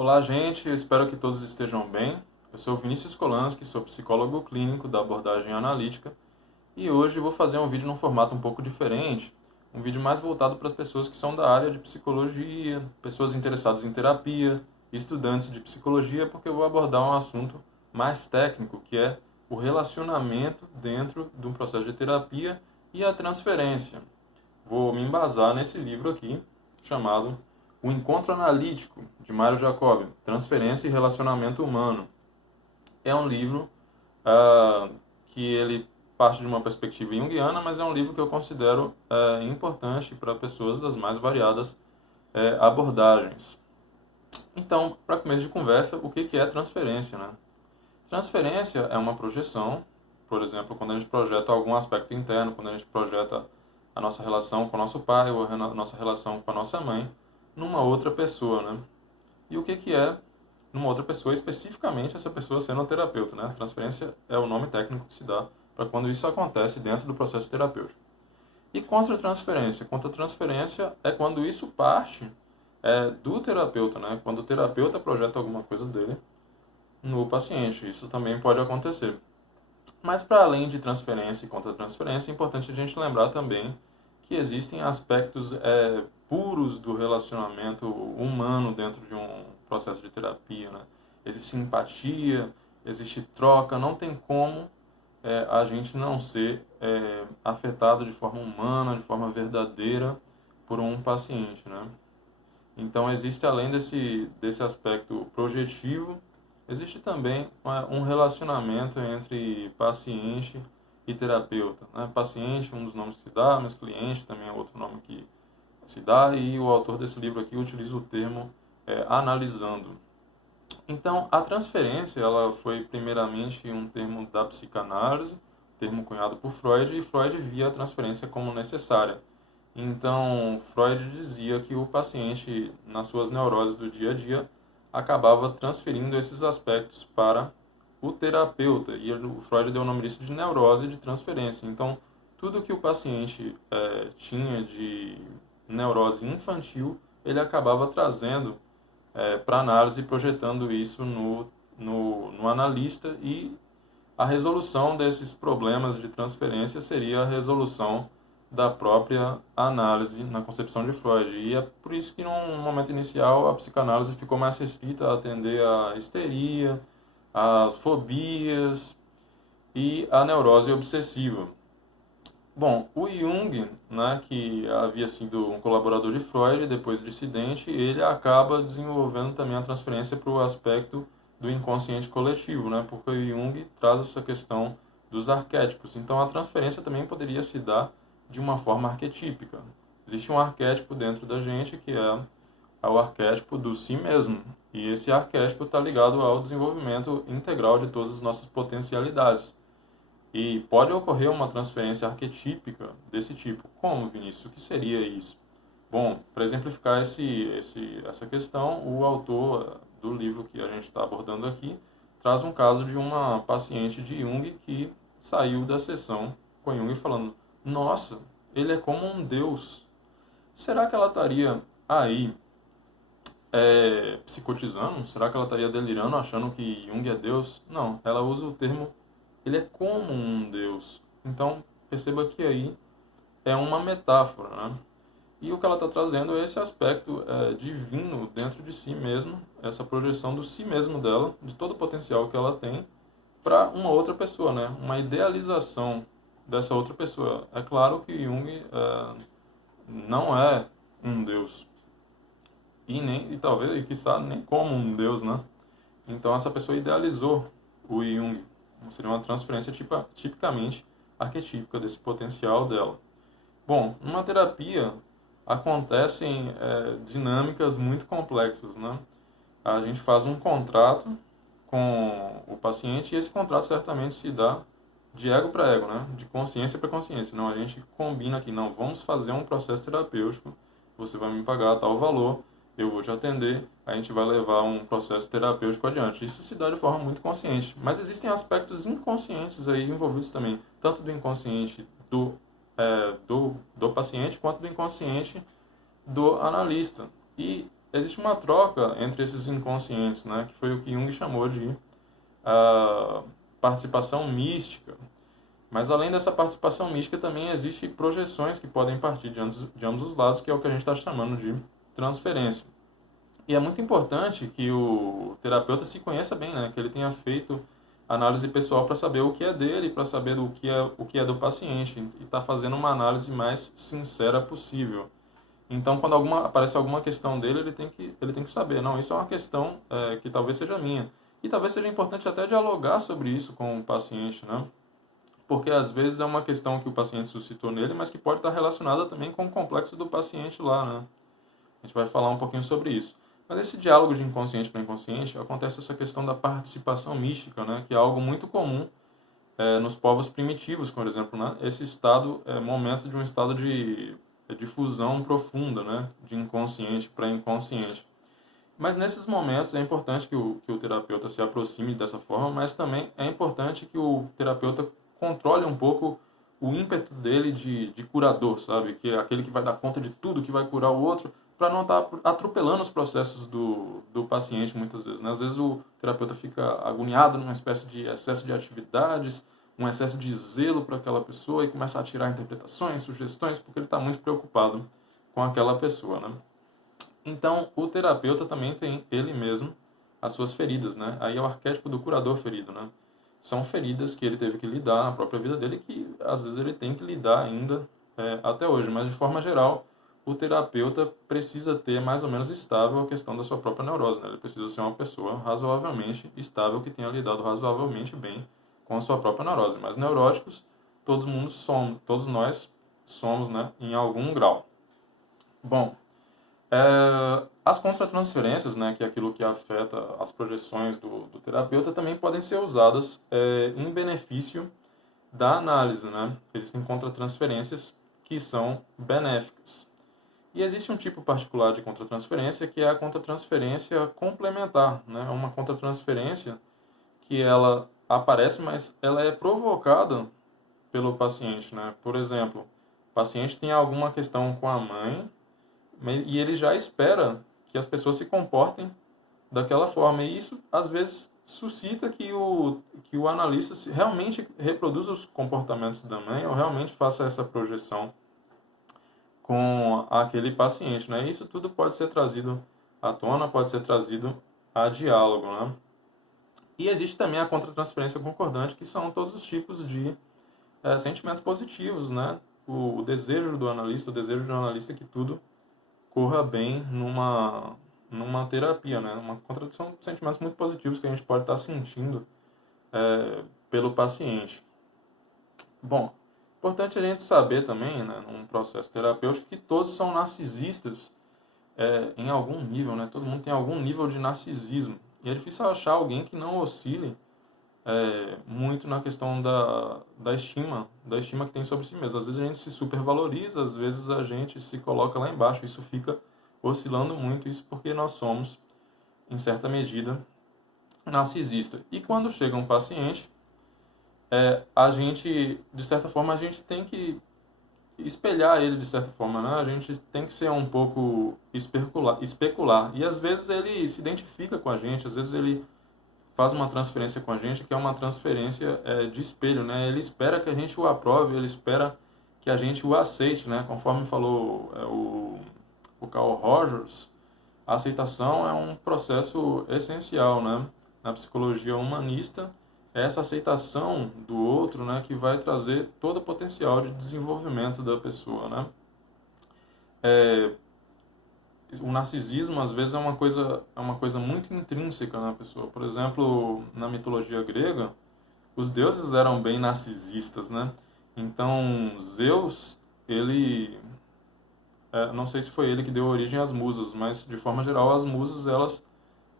Olá, gente. Eu espero que todos estejam bem. Eu sou Vinícius Kolansky, sou psicólogo clínico da abordagem analítica e hoje vou fazer um vídeo num formato um pouco diferente, um vídeo mais voltado para as pessoas que são da área de psicologia, pessoas interessadas em terapia, estudantes de psicologia, porque eu vou abordar um assunto mais técnico, que é o relacionamento dentro de um processo de terapia e a transferência. Vou me embasar nesse livro aqui, chamado O Encontro Analítico, de Mário Jacobi, Transferência e Relacionamento Humano. É um livro que ele parte de uma perspectiva junguiana, mas é um livro que eu considero importante para pessoas das mais variadas abordagens. Então, para começo de conversa, o que é transferência, né? Transferência é uma projeção, por exemplo, quando a gente projeta algum aspecto interno, quando a gente projeta a nossa relação com o nosso pai ou a nossa relação com a nossa mãe numa outra pessoa, né? E o que é numa outra pessoa, especificamente essa pessoa sendo um terapeuta, né? Transferência é o nome técnico que se dá para quando isso acontece dentro do processo terapêutico. E contra-transferência? Contra-transferência é quando isso parte do terapeuta, né? Quando o terapeuta projeta alguma coisa dele no paciente. Isso também pode acontecer. Mas para além de transferência e contra-transferência, é importante a gente lembrar também que existem aspectos puros do relacionamento humano dentro de um processo de terapia, né? Existe empatia, existe troca, não tem como a gente não ser afetado de forma humana, de forma verdadeira por um paciente, né? Então, existe além desse aspecto projetivo, existe também um relacionamento entre paciente e terapeuta, né? Paciente, um dos nomes que se dá, mas cliente também é outro nome que se dá, e o autor desse livro aqui utiliza o termo analisando. Então, a transferência, ela foi primeiramente um termo da psicanálise, termo cunhado por Freud, e Freud via a transferência como necessária. Então, Freud dizia que o paciente, nas suas neuroses do dia a dia, acabava transferindo esses aspectos para o terapeuta. E o Freud deu o nome disso de neurose de transferência. Então, tudo que o paciente tinha de neurose infantil, ele acabava trazendo para análise, projetando isso no analista, e a resolução desses problemas de transferência seria a resolução da própria análise na concepção de Freud. E é por isso que, num momento inicial, a psicanálise ficou mais restrita a atender a histeria, as fobias e a neurose obsessiva. Bom, o Jung, né, que havia sido um colaborador de Freud, depois dissidente, ele acaba desenvolvendo também a transferência para o aspecto do inconsciente coletivo, né, porque o Jung traz essa questão dos arquétipos. Então, a transferência também poderia se dar de uma forma arquetípica. Existe um arquétipo dentro da gente que é o arquétipo do si mesmo. E esse arquétipo está ligado ao desenvolvimento integral de todas as nossas potencialidades. E pode ocorrer uma transferência arquetípica desse tipo. Como, Vinícius? O que seria isso? Bom, para exemplificar essa questão, o autor do livro que a gente está abordando aqui traz um caso de uma paciente de Jung que saiu da sessão com Jung falando: nossa, ele é como um deus. Será que ela estaria aí psicotizando? Será que ela estaria delirando, achando que Jung é Deus? Não, ela usa o termo ele é como um Deus. Então, perceba que aí é uma metáfora, né? E o que ela está trazendo é esse aspecto divino dentro de si mesmo, essa projeção do si mesmo dela, de todo o potencial que ela tem, para uma outra pessoa, né? Uma idealização dessa outra pessoa. É claro que Jung não é um Deus, e talvez, e quiçá, nem como um Deus, né? Então, essa pessoa idealizou o Jung. Seria uma transferência tipicamente arquetípica desse potencial dela. Bom, numa terapia acontecem dinâmicas muito complexas, né? A gente faz um contrato com o paciente, e esse contrato certamente se dá de ego para ego, né? De consciência para consciência. Não, a gente combina aqui, não, vamos fazer um processo terapêutico, você vai me pagar tal valor, eu vou te atender, a gente vai levar um processo terapêutico adiante. Isso se dá de forma muito consciente, mas existem aspectos inconscientes aí envolvidos também, tanto do inconsciente do paciente, quanto do inconsciente do analista. E existe uma troca entre esses inconscientes, né, que foi o que Jung chamou de a participação mística. Mas além dessa participação mística, também existem projeções que podem partir de ambos os lados, que é o que a gente está chamando de transferência. E é muito importante que o terapeuta se conheça bem, né? Que ele tenha feito análise pessoal para saber o que é dele, para saber o que é do paciente, e está fazendo uma análise mais sincera possível. Então, quando aparece alguma questão dele, ele tem que saber, não, isso é uma questão que talvez seja minha. E talvez seja importante até dialogar sobre isso com o paciente, né? Porque às vezes é uma questão que o paciente suscitou nele, mas que pode estar relacionada também com o complexo do paciente lá, né? A gente vai falar um pouquinho sobre isso. Mas esse diálogo de inconsciente para inconsciente, acontece essa questão da participação mística, né? Que é algo muito comum nos povos primitivos, por exemplo, né? Esse estado é momento de um estado de fusão profunda, né? De inconsciente para inconsciente. Mas nesses momentos é importante que o terapeuta se aproxime dessa forma, mas também é importante que o terapeuta controle um pouco o ímpeto dele de curador, sabe? Que é aquele que vai dar conta de tudo, que vai curar o outro, para não estar atropelando os processos do paciente muitas vezes, né? Às vezes o terapeuta fica agoniado numa espécie de excesso de atividades, um excesso de zelo para aquela pessoa e começa a tirar interpretações, sugestões, porque ele está muito preocupado com aquela pessoa, né? Então, o terapeuta também tem ele mesmo as suas feridas, né? Aí é o arquétipo do curador ferido, né? São feridas que ele teve que lidar na própria vida dele que às vezes ele tem que lidar ainda até hoje, mas de forma geral, o terapeuta precisa ter mais ou menos estável a questão da sua própria neurose, né? Ele precisa ser uma pessoa razoavelmente estável que tenha lidado razoavelmente bem com a sua própria neurose. Mas neuróticos, todos nós somos, né, em algum grau. Bom, as contratransferências, né, que é aquilo que afeta as projeções do terapeuta, também podem ser usadas em benefício da análise, né? Existem contratransferências que são benéficas. E existe um tipo particular de contratransferência que é a contratransferência complementar, né? É uma contratransferência que ela aparece, mas ela é provocada pelo paciente, né? Por exemplo, o paciente tem alguma questão com a mãe e ele já espera que as pessoas se comportem daquela forma. E isso, às vezes, suscita que o analista realmente reproduza os comportamentos da mãe ou realmente faça essa projeção com aquele paciente, né? Isso tudo pode ser trazido à tona, pode ser trazido a diálogo, né? E existe também a contratransferência concordante, que são todos os tipos de sentimentos positivos, né? O desejo do analista, o desejo do analista que tudo corra bem numa terapia, né? Uma contradição de sentimentos muito positivos que a gente pode estar sentindo pelo paciente. Bom, importante a gente saber também, né, num processo terapêutico, que todos são narcisistas em algum nível, né? Todo mundo tem algum nível de narcisismo. E é difícil achar alguém que não oscile muito na questão da estima que tem sobre si mesmo. Às vezes a gente se supervaloriza, às vezes a gente se coloca lá embaixo. Isso fica oscilando muito, isso porque nós somos, em certa medida, narcisista. E quando chega um paciente, a gente, de certa forma, a gente tem que espelhar ele de certa forma, né? A gente tem que ser um pouco especular. E às vezes ele se identifica com a gente, às vezes ele faz uma transferência com a gente que é uma transferência de espelho, né? Ele espera que a gente o aprove, ele espera que a gente o aceite, né? Conforme falou o Carl Rogers, a aceitação é um processo essencial, né? Na psicologia humanista, é essa aceitação do outro, né, que vai trazer todo o potencial de desenvolvimento da pessoa, né? O narcisismo às vezes é uma coisa muito intrínseca na pessoa. Por exemplo, na mitologia grega, os deuses eram bem narcisistas, né? Então, Zeus, ele não sei se foi ele que deu origem às musas, mas de forma geral as musas elas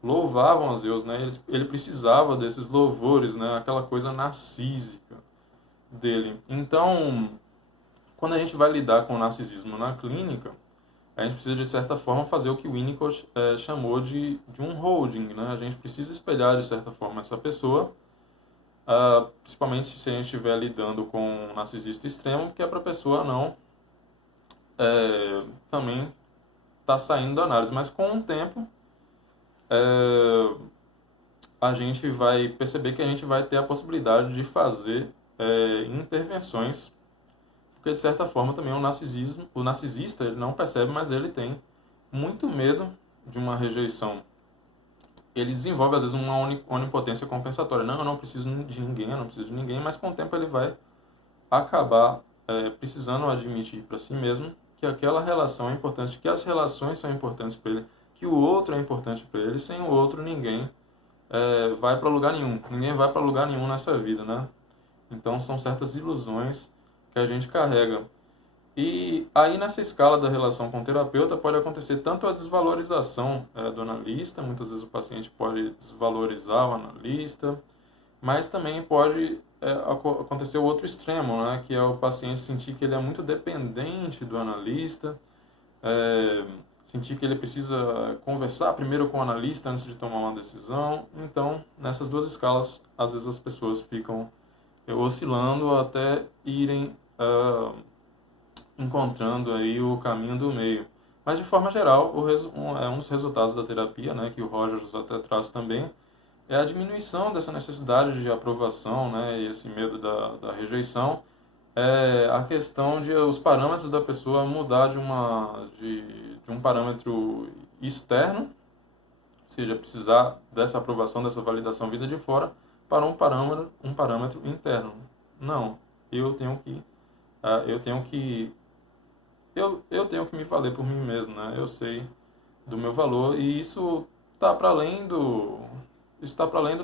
louvavam a Zeus, né? Ele precisava desses louvores, né? Aquela coisa narcísica dele. Então, quando a gente vai lidar com o narcisismo na clínica, a gente precisa, de certa forma, fazer o que o Winnicott chamou de um holding, né? A gente precisa espelhar, de certa forma, essa pessoa, principalmente se a gente estiver lidando com um narcisista extremo, que é para a pessoa não também está saindo da análise, mas com o tempo é, a gente vai perceber que a gente vai ter a possibilidade de fazer intervenções, porque de certa forma também o narcisista ele não percebe, mas ele tem muito medo de uma rejeição. Ele desenvolve às vezes uma onipotência compensatória. Não, eu não preciso de ninguém, eu não preciso de ninguém, mas com o tempo ele vai acabar precisando admitir para si mesmo que aquela relação é importante, que as relações são importantes para ele, que o outro é importante para ele, sem o outro ninguém vai para lugar nenhum. Ninguém vai para lugar nenhum nessa vida, né? Então são certas ilusões que a gente carrega. E aí nessa escala da relação com o terapeuta pode acontecer tanto a desvalorização do analista, muitas vezes o paciente pode desvalorizar o analista, mas também pode acontecer o outro extremo, né, que é o paciente sentir que ele é muito dependente do analista, sentir que ele precisa conversar primeiro com o analista antes de tomar uma decisão. Então, nessas duas escalas, às vezes as pessoas ficam oscilando até irem encontrando aí o caminho do meio. Mas de forma geral, um dos resultados da terapia, né, que o Rogers até traz também, é a diminuição dessa necessidade de aprovação, né, e esse medo da rejeição, a questão de os parâmetros da pessoa mudar de um parâmetro externo, ou seja, precisar dessa aprovação, dessa validação vinda de fora, para um parâmetro interno. Não, eu tenho que eu tenho que me valer por mim mesmo, né? Eu sei do meu valor e isso está para além do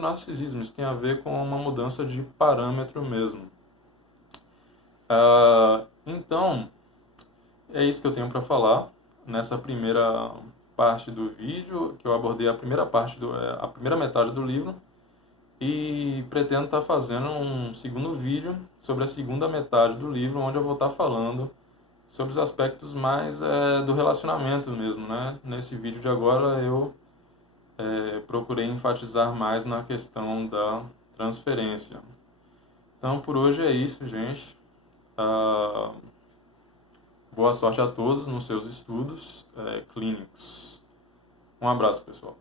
narcisismo. Isso tem a ver com uma mudança de parâmetro mesmo. Então, é isso que eu tenho para falar nessa primeira parte do vídeo, que eu abordei a primeira a primeira metade do livro, e pretendo estar fazendo um segundo vídeo sobre a segunda metade do livro, onde eu vou estar falando sobre os aspectos mais do relacionamento mesmo, né? Nesse vídeo de agora eu procurei enfatizar mais na questão da transferência. Então por hoje é isso, gente. Boa sorte a todos nos seus estudos clínicos. Um abraço, pessoal.